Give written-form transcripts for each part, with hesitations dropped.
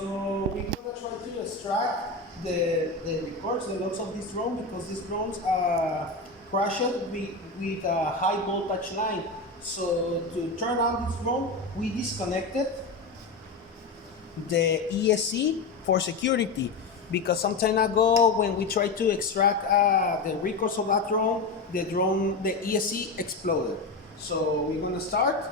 So we're gonna try to extract the records, the logs of this drone because these drones crashed with a high voltage line. So to turn on this drone, we disconnected the ESC for security because some time ago when we tried to extract the records of that drone, the ESC exploded. So we're gonna start.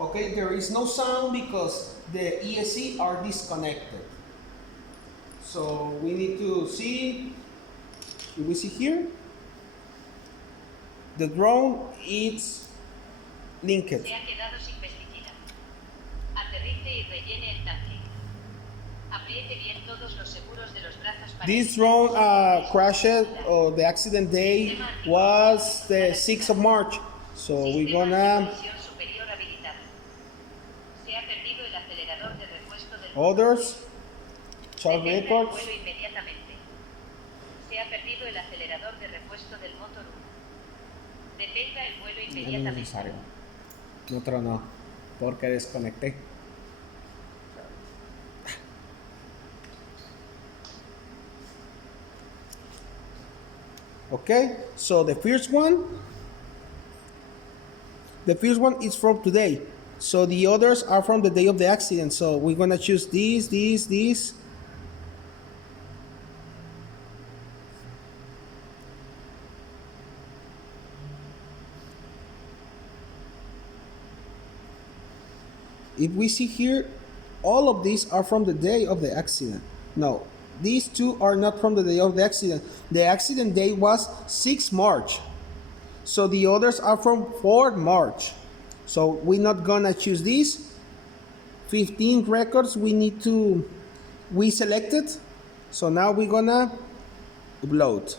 Okay, there is no sound because the ESC are disconnected. So we need to see, do we see here? The drone is linked. Se ha quedado sin pesticida. Aterrice y rellene el tanque. Apriete bien todos los seguros de los brazos para This drone crashed, the accident day was the 6th of March. So we're gonna superior habilitado. Se ha perdido el acelerador de repuesto del others, child Detenga el records. vuelo inmediatamente. Se ha perdido el acelerador de repuesto del motor 1. Detenga el vuelo No es inmediatamente. necesario. Otro no, porque desconecté. Okay, so the first one is from today. So the others are from the day of the accident. So we're gonna choose these. If we see here, all of these are from the day of the accident. No, these two are not from the day of the accident. The accident day was 6 March. So the others are from 4 March. So we're not gonna choose these. 15 records we selected. So now we're gonna upload.